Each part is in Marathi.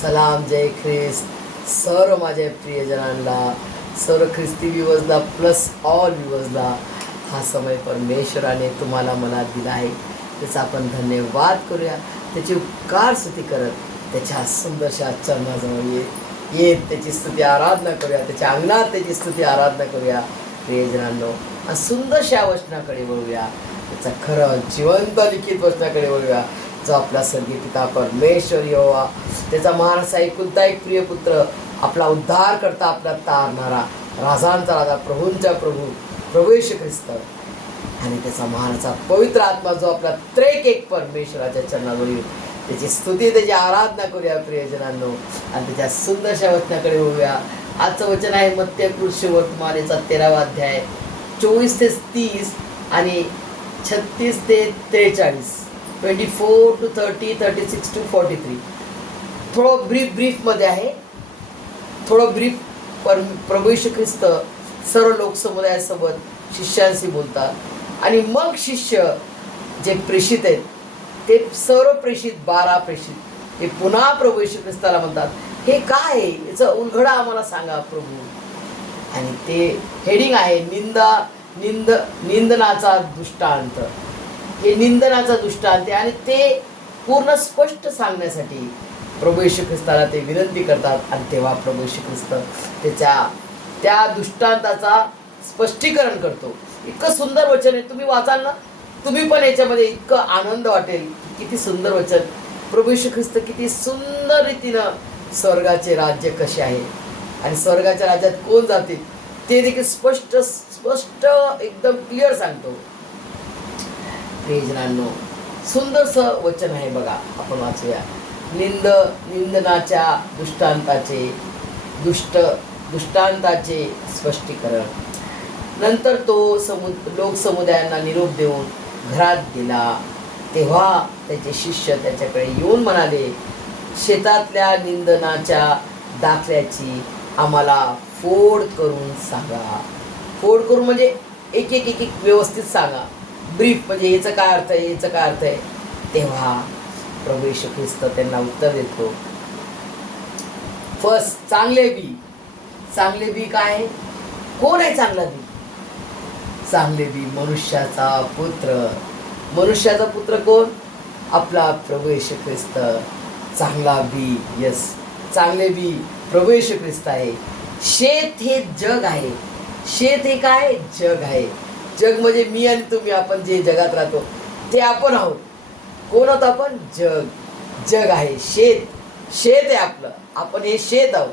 सलाम, जय ख्रिस्त. सर्व माझ्या प्रियजनांना, सर्व ख्रिस्ती व्ह्यूअर्सला प्लस ऑल व्ह्यूअर्सला हा समय परमेश्वराने तुम्हाला मनात दिला आहे. त्याचा आपण धन्यवाद करूया. त्याची उपकार स्तुती करत त्याच्या सुंदरशा चरणाजवळ येत त्याची स्तुती आराधना करूया. त्याच्या अंगणात त्याची स्तुती आराधना करूया. प्रियजनांनो, आणि सुंदरशा वचनाकडे वळूया. त्याचा खरं जिवंत लिखित वचनाकडे वळूया, जो आपला स्वर्गीय पिता परमेश्वर यहोवा, त्याचा महाराज एकुलता एक प्रिय पुत्र, आपला उद्धार करता, आपला तारणारा, राजांचा राजा, प्रभूंचा प्रभू, प्रभू येशू ख्रिस्त, आणि त्याचा महाराजा पवित्र आत्मा, जो आपला त्रेक एक परमेश्वराच्या चरणावर येईल. त्याची स्तुती, त्याची आराधना करूया प्रियजनांनो, आणि त्याच्या सुंदरशा वचनाकडे वळूया. आजचं वचन आहे मत्ती वर्तमानेचा 13वा अध्याय 24 ते 30 आणि 36 ते 43, 24 to 30, 36 to 43. थोडं ब्रीफमध्ये आहे. थोडं ब्रीफ. प्रभू येशू ख्रिस्त सर्व लोकसमुदायासोबत शिष्यांशी बोलतात, आणि मग शिष्य जे प्रेषित आहेत ते सर्व प्रेषित 12 प्रेषित हे पुन्हा प्रभू येशू ख्रिस्ताला म्हणतात, हे काय आहे, याचा उलगडा आम्हाला सांगा प्रभू. आणि ते हेडिंग आहे निंदनाचा दृष्टांत. हे निंदनाचा दृष्टांत आहे, आणि ते पूर्ण स्पष्ट सांगण्यासाठी प्रभू येशू ख्रिस्ताला ते विनंती करतात. आणि तेव्हा प्रभू येशू ख्रिस्त त्या दृष्टांताचा स्पष्टीकरण करतो. इतकं सुंदर वचन आहे, तुम्ही वाचाल ना, तुम्ही पण याच्यामध्ये इतकं आनंद वाटेल. किती सुंदर वचन. प्रभू येशू ख्रिस्त किती सुंदर रीतीनं स्वर्गाचे राज्य कसे आहे आणि स्वर्गाच्या राज्यात कोण जातील ते देखील स्पष्ट एकदम क्लिअर सांगतो. प्रियजनांनो, सुंदरसं वचन आहे बघा, आपण वाचूया. निंदनाच्या दृष्टांताचे स्पष्टीकरण. नंतर तो लोकसमुदायांना निरोप देऊन घरात गेला. तेव्हा त्याचे शिष्य त्याच्याकडे येऊन म्हणाले, शेतातल्या निंदनाच्या दाखल्याची आम्हाला फोड करून सांगा. फोड करून म्हणजे एक एक व्यवस्थित सांगा. ब्रीफ म्हणजे याचं काय अर्थ आहे, याचं काय अर्थ आहे. तेव्हा प्रभू येशू ख्रिस्त त्यांना उत्तर देतो. फर्स्ट, चांगले बी. चांगले बी काय आहे? कोण आहे चांगला बी? चांगले बी मनुष्याचा पुत्र. मनुष्याचा पुत्र कोण? आपला प्रभू येशू ख्रिस्त. चांगला बी, यस, चांगले बी प्रभू येशू ख्रिस्त आहे. शेत हे जग आहे. शेत हे काय? जग आहे. जग म्हणजे मी आणि तुम्ही, आपण जे जगात राहतो ते आपण आहोत. कोण आहोत आपण? जग आहे. शेत आहे आपलं. आपण हे शेत आहोत.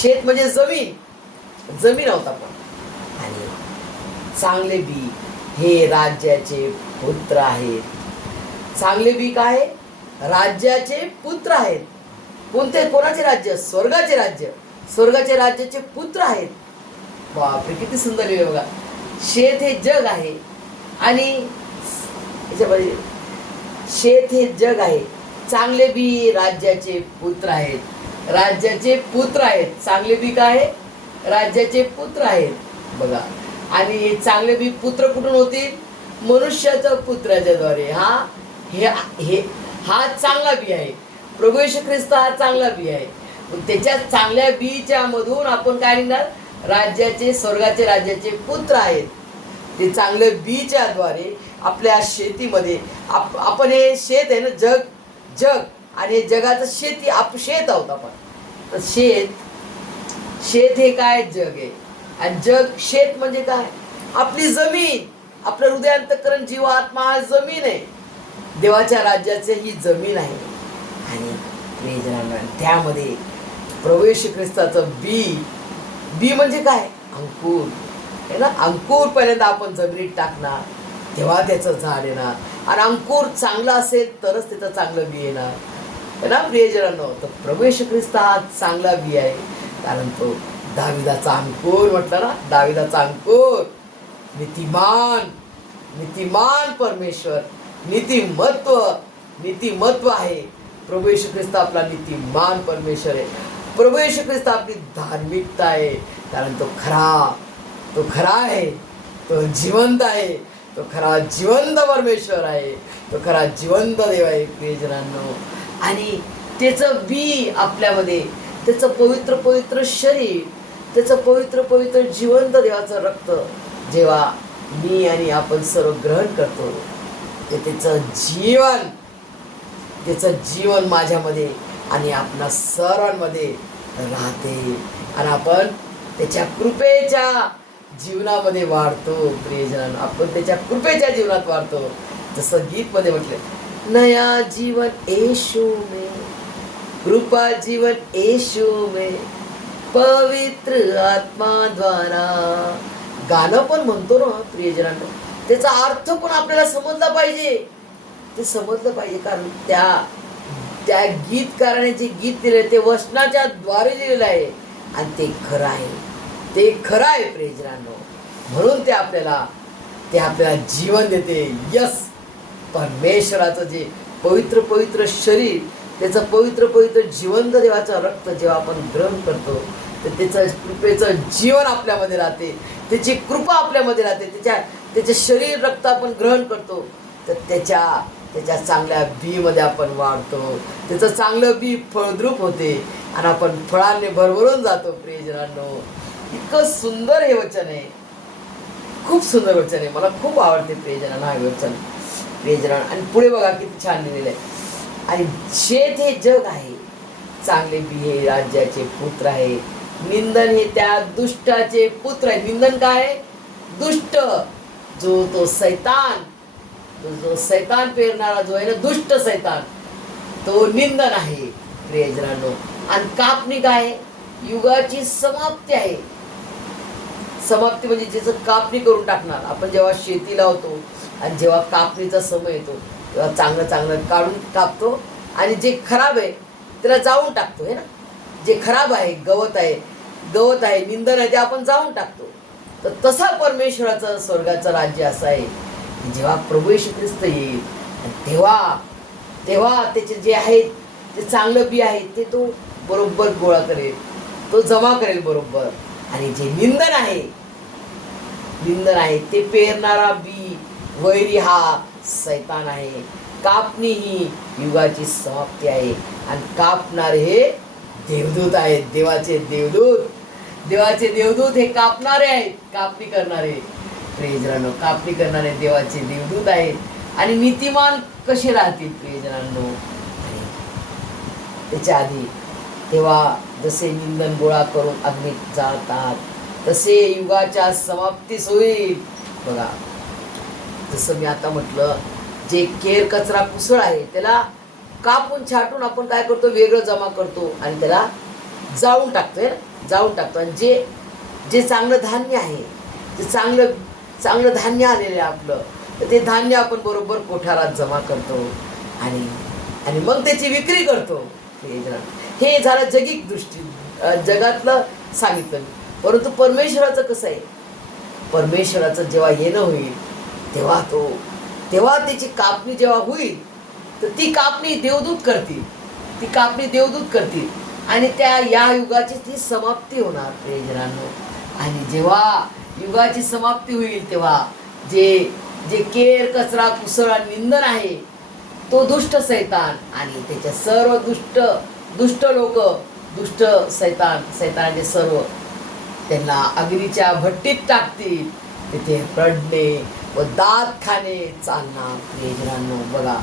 शेत म्हणजे जमीन आहोत आपण. आणि चांगले बी हे राज्याचे पुत्र आहेत. चांगले बी काय? राज्याचे पुत्र आहेत. कोणाचे राज्य? स्वर्गाचे राज्य. स्वर्गाचे राज्याचे पुत्र आहेत. बापरे, किती सुंदर आहे बघा. शेत हे जग आहे, आणि याच्यामध्ये शेत हे जग आहे. चांगले बी राज्याचे पुत्र आहेत. राज्याचे पुत्र आहेत. चांगले बी काय? राज्याचे पुत्र आहेत बघा. आणि चांगले बी पुत्र कुठून होतील? मनुष्याच्या पुत्राच्या द्वारे. हा चांगला बी आहे. प्रभू येशू ख्रिस्त हा चांगला बी आहे. त्याच्या चांगल्या बीच्या मधून आपण काय निघणार? राज्याचे, स्वर्गाचे राज्याचे पुत्र आहेत. ते चांगल्या बीच्या द्वारे आपल्या शेतीमध्ये आपण हे शेत आहे ना, जग आणि जगाचं शेती शेत आहोत आपण. तर शेत हे काय? जग आहे. आणि शेत म्हणजे काय? आपली जमीन. आपलं हृदयांतकरण, जीव, आत्मा जमीन आहे. देवाच्या राज्याचे ही जमीन आहे. आणि त्यामध्ये प्रभू येशू ख्रिस्ताचं बी म्हणजे काय? अंकुर आहे ना. अंकुर पहिल्यांदा आपण जमिनीत टाकणार, तेव्हा त्याचं झाड येणार. आणि अंकुर चांगला असेल तरच त्याचं चांगलं बी येणार आहे ना प्रियजनांनो. तर प्रभू येशू ख्रिस्त हा चांगला बी आहे, कारण तो दाविदाचा अंकुर म्हटलं ना. दाविदाचा अंकुर, नीतिमान परमेश्वर, नीतिमत्व आहे. प्रभू येशू ख्रिस्त आपला नीतिमान परमेश्वर आहे. प्रभू येशू ख्रिस्त आपली धार्मिकता आहे, कारण तो खरा आहे. तो जिवंत आहे, तो खरा जिवंत परमेश्वर आहे, तो खरा जिवंत देव आहे प्रियजनांनो. आणि त्याचं बी आपल्यामध्ये, त्याचं पवित्र पवित्र शरीर, त्याचं पवित्र पवित्र जिवंत देवाचं रक्त जेव्हा मी आणि आपण सर्व ग्रहण करतो, ते त्याचं जीवन माझ्यामध्ये आणि आपणा सर्वांमध्ये राहते आणि आपण त्याच्या कृपेच्या जीवनामध्ये वाढतो प्रियजन. आपण त्याच्या कृपेच्या जीवनात वाढतो. जसं गीतमध्ये म्हटलं, नया जीवन येशू में, कृपा जीवन येशू में, पवित्र आत्मा द्वारा. गाणं पण म्हणतो ना प्रियजनांना, त्याचा अर्थ पण आपल्याला समजला पाहिजे. ते समजलं पाहिजे, कारण त्या गीतकाराने जे गीत दिले ते वचनाच्या द्वारे लिहिलेलं आहे आणि ते खरं आहे, ते खरं आहे प्रियजनांनो. म्हणून ते आपल्याला जीवन देते. यस, परमेश्वराचं जे पवित्र पवित्र शरीर, त्याचं पवित्र पवित्र जिवंत देवाचं रक्त जेव्हा आपण ग्रहण करतो, तर त्याचं कृपेचं जीवन आपल्यामध्ये राहते, त्याची कृपा आपल्यामध्ये राहते. त्याच्या शरीर रक्त आपण ग्रहण करतो, तर त्याच्या चांगल्या बीमध्ये आपण वाढतो. त्याचं चांगलं बी फळद्रूप होते आणि आपण फळांनी भरभरून जातो प्रियजनांनो. इतकं सुंदर हे वचन आहे, खूप सुंदर वचन आहे. मला खूप आवडते प्रियजनांना हे वचन प्रियजनां. आणि पुढे बघा किती छान लिहिलेलं आहे. आणि शेत हे जग आहे, चांगले बी हे राज्याचे पुत्र आहे, निंदन हे त्या दुष्टाचे पुत्र आहे. निंदन काय? दुष्ट, तो सैतान, जो सैतान पेरणारा जो आहे ना, दुष्ट सैतान, तो निंदन आहे प्रियजनांनो. आणि कापणी काय? युगाची समाप्ती आहे. समाप्ती म्हणजे ज्याचं कापणी करून टाकणार. आपण जेव्हा शेती लावतो आणि जेव्हा कापणीचा समय येतो, तेव्हा चांगलं चांगलं काढून कापतो आणि जे खराब आहे त्याला जाळून टाकतो आहे ना. जे खराब आहे, गवत आहे, निंदन आहे, ते आपण जाळून टाकतो. तर तसा परमेश्वराचं स्वर्गाचं राज्य असं आहे की जेव्हा प्रभू येशू ख्रिस्त येईल, तेव्हा त्याचे जे आहेत, ते चांगलं बी आहे ते तो बरोबर गोळा करेल, तो जमा करेल बरोबर. आणि जे निंदन आहे ते पेरणारा बी वैरी हा सैतान आहे. कापणी ही युगाची समाप्ती आहे आणि कापणारे हे देवदूत आहेत. देवाचे देवदूत हे कापणारे आहेत, कापणी करणारे प्रियजनांनो, कापणी करणारे देवाचे देवदूत आहेत. आणि नीतिमान कसे राहतील प्रियजनांनो? त्याच्या आधी तेव्हा जसे निंदन गोळा करून अग्नीत जाळतात, तसे युगाच्या समाप्तीस होईल. बघा, जसं मी आता म्हटलं, जे केर कचरा कुसळ आहे त्याला कापून छाटून आपण काय करतो, वेगळं जमा करतो आणि त्याला जाळून टाकतो. आणि जे चांगलं धान्य आहे, जे चांगलं धान्य आलेलं आहे आपलं, तर ते धान्य आपण बरोबर कोठारात जमा करतो आणि मग त्याची विक्री करतो. हे झालं जगिक दृष्टी, जगातलं सांगितलं. परंतु परमेश्वराचं कसं आहे? परमेश्वराचं जेव्हा येणं होईल तेव्हा त्याची कापणी जेव्हा होईल, तर ती कापणी देवदूत करतील आणि या युगाची ती समाप्ती होणार प्रियजनांनो. आणि जेव्हा युगाची समाप्ती होईल, तेव्हा जे केर कचरा कुसळ आणि निंदन आहे, तो दुष्ट सैतान आणि त्याच्या सर्व दुष्ट लोक, दुष्ट सैतानाचे सर्व, त्यांना अग्नीच्या भट्टीत टाकतील. तिथे रडणे व दात खाणे चालणार प्रियजनांनो. बघा,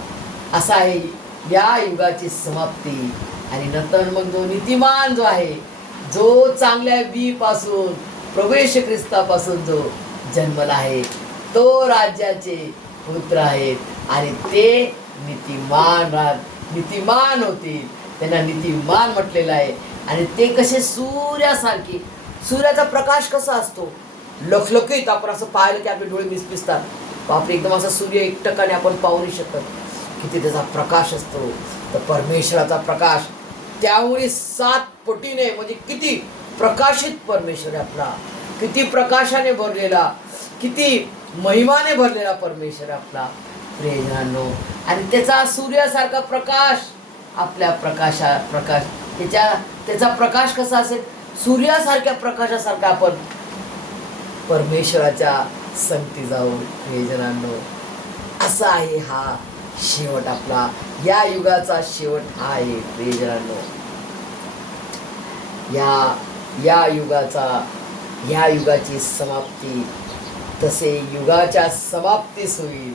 असा आहे या युगाची समाप्ती. आणि नंतर मग जो नीतिमान जो आहे, जो चांगल्या बी पासून, प्रभू येशू ख्रिस्तापासून जो जन्मला आहे, तो राज्याचे पुत्र आहेत आणि ते नीतिमान होतील. त्यांना नीतिमान म्हटलेलं आहे. आणि ते कसे सूर्यासारखे, सूर्याचा प्रकाश कसा असतो, लखलखीत. आपण असं पाहिलं की आपले डोळे मिसमिसतात. बापरे, एकदम असा सूर्य एकटकाने आपण पाहू नाही शकत, किती त्याचा प्रकाश असतो. तर परमेश्वराचा प्रकाश त्यामुळे 7 पटीने, म्हणजे किती प्रकाशित परमेश्वर आपला, किती प्रकाशाने भरलेला, किती महिमाने भरलेला परमेश्वर आपला प्रियजनांनो. आणि त्याचा सूर्यासारखा प्रकाश, आपल्या प्रकाश त्याचा प्रकाश कसा असेल, सूर्यासारख्या प्रकाशासारखा आपण परमेश्वराच्या संगती जाऊ प्रियजनांनो. असा आहे हा शेवट आपला, या युगाचा शेवट हा आहे प्रियजनांनो. या युगाची समाप्ती तसे युगाच्या समाप्तीस होईल.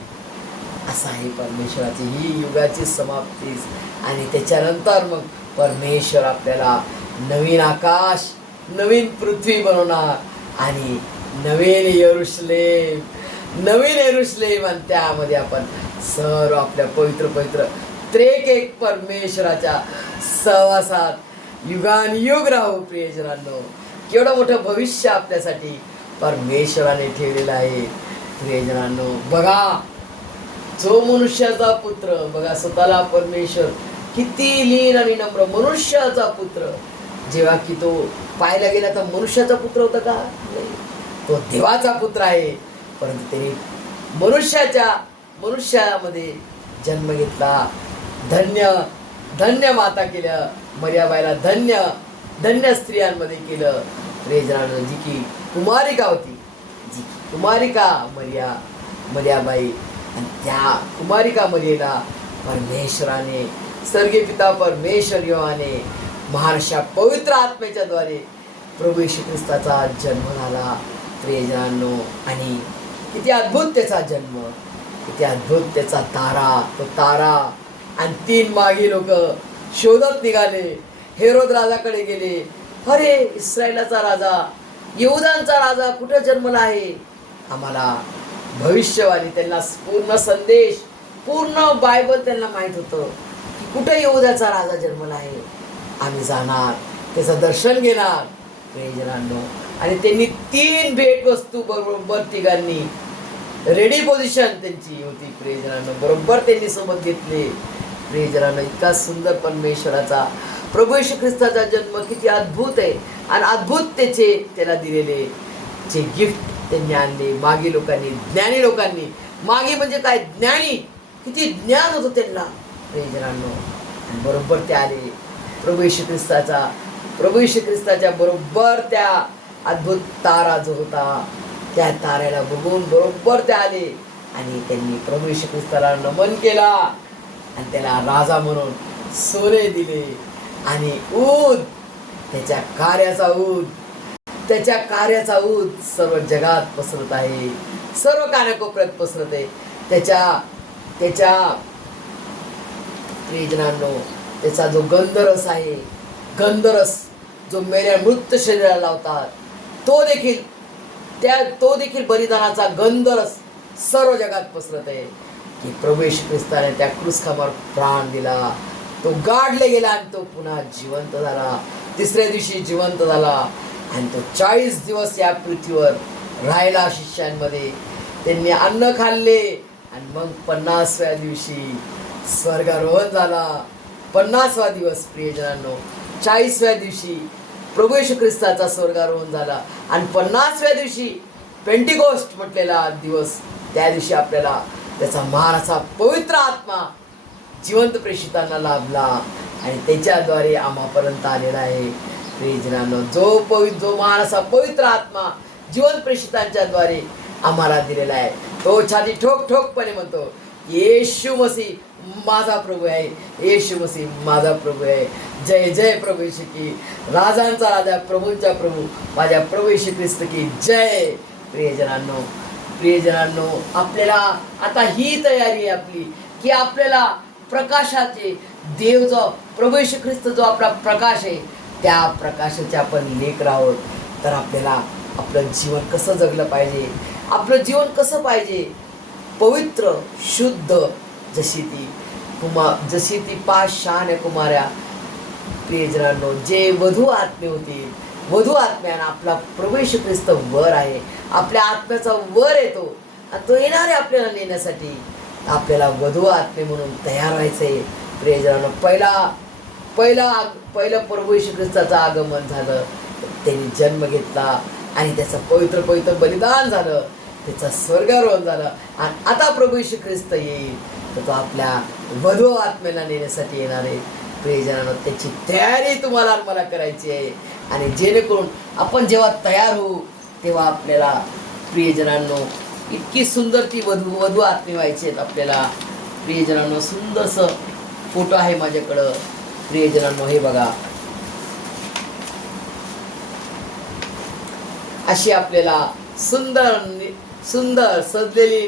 असं आहे परमेश्वराची ही युगाची समाप्तीच. आणि त्याच्यानंतर मग परमेश्वर आपल्याला नवीन आकाश नवीन पृथ्वी बनवणार आणि नवीन यरूशलेम आणि त्यामध्ये आपण सर्व आपल्या पवित्र त्रेक एक परमेश्वराच्या सहवासात युगानुयुग राहू प्रियजनांनो. केवढं मोठं भविष्य आपल्यासाठी परमेश्वराने ठेवलेलं आहे प्रियजनांनो. बघा, जो मनुष्याचा पुत्र, बघा स्वतःला परमेश्वर किती लीन आणि नम्र, मनुष्याचा पुत्र. जेव्हा की तो पाहायला गेला तर मनुष्याचा पुत्र होता का? नाही, तो देवाचा पुत्र आहे. परंतु त्याने मनुष्यामध्ये जन्म घेतला. धन्य माता केलं मर्याबाईला, धन्य स्त्रियांमध्ये केलं प्रियजनांनो. जी की कुमारिका होती, मर्याबाई. आणि त्या कुमारिका मर्याला परमेश्वराने, स्वर्गीय पिता परमेश्वर योहाने महान अशा पवित्र आत्म्याच्या द्वारे प्रभू येशू ख्रिस्ताचा जन्म झाला प्रियजनांनो. आणि किती अद्भुत त्याचा जन्म, किती अद्भुत त्याचा तारा. आणि 3 मागे लोक शोधत निघाले, हेरोद राजाकडे गेले. अरे, इस्रायलाचा राजा, यहूदांचा राजा कुठे जन्मला आहे? आम्हाला भविष्यवाणी, त्यांना पूर्ण संदेश, पूर्ण बायबल त्यांना माहीत होतं की कुठे यहूदाचा राजा जन्मला आहे. आम्ही जाणार, त्याचं दर्शन घेणार प्रियजनांनो. आणि त्यांनी 3 भेटवस्तू बरोबर तिघांनी रेडी पोझिशन त्यांची होती प्रियजनांनो, बरोबर त्यांनी सोबत घेतले प्रियजनांनो. इतका सुंदर परमेश्वराचा प्रभू येशू ख्रिस्ताचा जन्म किती अद्भुत आहे. आणि अद्भुत त्याला दिलेले जे गिफ्ट त्यांनी आणले मागी लोकांनी, ज्ञानी लोकांनी. मागी म्हणजे काय? ज्ञानी. किती ज्ञान होतं त्यांना प्रियजनांनो. बरोबर ते आले प्रभू येशू ख्रिस्ताच्या बरोबर त्या अद्भुत तारा जो होता त्या ताऱ्याला बघून बरोबर ते आले. आणि त्यांनी प्रभू येशू ख्रिस्ताला नमन केला आणि त्याला राजा म्हणून सोने दिले. आणि त्याच्या कार्याचा ऊद सर्व जगात पसरत आहे, सर्व कानाकोपऱ्यात पसरत आहे. त्याच्या प्रियजनांनो, त्याचा जो गंधरस जो मेल्या मृत शरीराला लावतात, तो देखील बलिदानाचा गंधरस सर्व जगात पसरत आहे. की प्रभू येशू ख्रिस्ताने त्या क्रूसखांबावर प्राण दिला, तो गाडले गेला आणि तो पुन्हा जिवंत झाला. 3ऱ्या दिवशी जिवंत झाला. आणि तो 40 दिवस या पृथ्वीवर राहिला शिष्यांमध्ये. त्यांनी अन्न खाल्ले आणि मग 50व्या दिवशी स्वर्गारोहण झाला. 50वा दिवस प्रियजनांनो. 40व्या दिवशी प्रभू येशू ख्रिस्ताचा स्वर्गारोहण झाला. आणि 50व्या दिवशी पेंटिकोस्ट म्हटलेला दिवस, त्या दिवशी आपल्याला त्याचा महान असा पवित्र आत्मा जिवंत प्रेषितांना लाभला आणि त्याच्याद्वारे आम्हापर्यंत आलेला आहे प्रियजनांनो. जो महान असा पवित्र आत्मा जिवंत प्रेषितांच्या द्वारे आम्हाला दिलेला आहे, तो छाती ठोकपणे म्हणतो, येशू मसीह माझा प्रभू आहे, येशू मसीह माझा प्रभू आहे. जय जय प्रभू येशू की, राजांचा राजा, प्रभूंचा प्रभू, माझ्या प्रभू येशू ख्रिस्त की जय. प्रियजनांनो, आपल्याला आता ही तयारी आहे आपली की आपल्याला प्रकाशाचे देव जो प्रभू येशू ख्रिस्त जो आपला प्रकाश आहे, त्या प्रकाशाचे आपण लेकर आहोत. तर आपल्याला आपलं जीवन कसं जगलं पाहिजे, आपलं जीवन कसं पाहिजे? पवित्र, शुद्ध, जशी ती 5 शहाण्या कुमाऱ्या प्रियजनांनो, जे वधू आत्मे होती, वधू आत्म्यानं आपला प्रभू येशू ख्रिस्त वर आहे, आपल्या आत्म्याचा वर येतो आणि तो येणार आहे आपल्याला नेण्यासाठी. आपल्याला वधू आत्मे म्हणून तयार व्हायचंय प्रियजनांनो. पहिलं प्रभू येशू ख्रिस्ताचं आगमन झालं, त्यांनी जन्म घेतला आणि त्याचं पवित्र बलिदान झालं, त्याचा स्वर्गारोहण झालं. आणि आता प्रभू येशू ख्रिस्त येईल तर तो आपल्या वधू आत्म्याला नेण्यासाठी येणार आहे प्रियजनांनो. त्याची तयारी तुम्हाला मला करायची आहे. आणि जेणेकरून आपण जेव्हा तयार होऊ तेव्हा आपल्याला प्रियजनांनो इतकी सुंदर ती वधू आत्मी व्हायची आहेत आपल्याला. प्रियजनांनो, सुंदरसं फोटो आहे माझ्याकडं. प्रियजनांनो, हे बघा, अशी आपल्याला सुंदर सुंदर सजलेली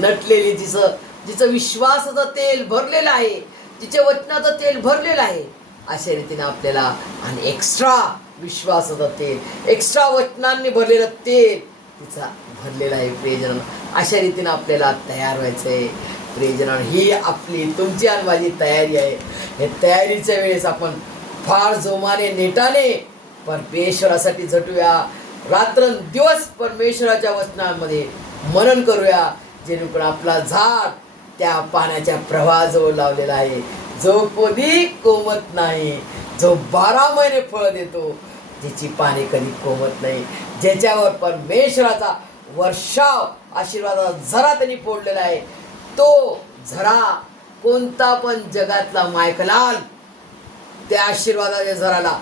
नटलेली जिचं विश्वासाचं तेल भरलेलं आहे, जिच्या वचनाचं तेल भरलेलं आहे, अशा रीतीने आपल्याला आणि एक्स्ट्रा विश्वासाचं तेल, एक्स्ट्रा वचनांनी भरलेलं तेल तिचा भरलेलं आहे. प्रियजनांनो, अशा रीतीने आपल्याला तयार व्हायचं आहे. प्रियजनांनो, ही आपली तुमची आणि माझी तयारी आहे. हे तयारीच्या वेळेस आपण फार जोमाने नेटाने परमेश्वरासाठी झटूया. रात्रंदिवस परमेश्वराच्या वचनांमध्ये मनन करूया, जेणेकरून आपला झाड त्या पाण्याच्या प्रवाहाजवळ लावलेला आहे, जो कधी कोमत नाही, जो 12 महिने फळ देतो, ज्याची पाने कधी कोमत नाही, ज्याच्यावर परमेश्वराचा वर्षाव आशीर्वादाचा झरा त्यांनी फोडलेला आहे. तो झरा कोणता पण जगातला मायकलाल त्या आशीर्वादाच्या झराला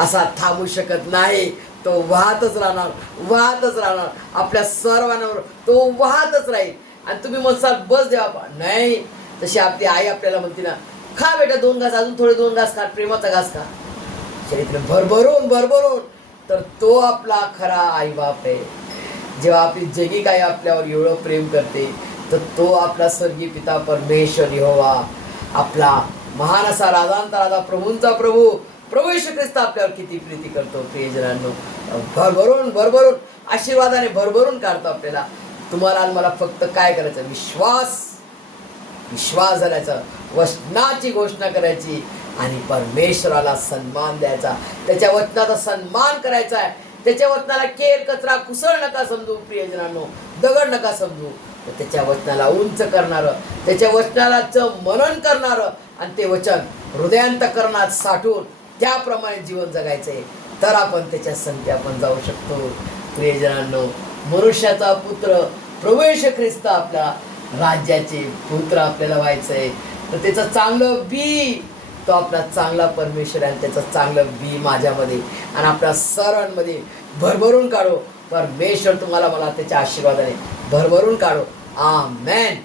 असा थांबू शकत नाही. तो वाहतच राहणार आपल्या सर्वांवर, तो वाहतच राहील. आणि तुम्ही म्हणसाल बस देवा, नाही, तशी आपली आई आपल्याला म्हणते ना, खा बेटा 2 घास, अजून थोडे 2 घास खा, प्रेमाचा घास खा, शरीरात भरभरून. तर तो आपला खरा आई बाप आहे. जेव्हा आपली जगी काय आपल्यावर एवढं प्रेम करते, तर तो आपला स्वर्गीय पिता परमेश्वर यहोवा, आपला महान असा राजांचा राजा, प्रभूंचा प्रभू येशू ख्रिस्त आपल्यावर किती प्रीती करतो. प्रियजनांनो, भरभरून आशीर्वादाने भरभरून काढतो आपल्याला. तुम्हाला आणि मला फक्त काय करायचं, विश्वास धरायचा, वचनाची घोषणा करायची आणि परमेश्वराला सन्मान द्यायचा, त्याच्या वचनाचा सन्मान करायचा आहे. त्याच्या वचनाला केर कचरा कुसळ नका समजू. प्रियजनांनो, दगड नका समजू. त्याच्या वचनाला उंच करणारं, त्याच्या वचनाचं मनन करणारं आणि ते वचन हृदयांतकरणात साठवून त्याप्रमाणे जीवन जगायचंय, तर आपण त्याच्या संगती आपण जाऊ शकतो. प्रियजनांनो, मनुष्याचा पुत्र प्रभू येशू ख्रिस्त आपल्या राज्याचे पुत्र आपल्याला व्हायचंय, तर त्याचं चांगलं बी, तो आपला चांगला परमेश्वर आहे, त्याचं चांगलं बी माझ्यामध्ये आणि आपल्या सर्वांमध्ये भरभरून काढो. परमेश्वर तुम्हाला मला त्याच्या आशीर्वादाने भरभरून काढो. आमेन.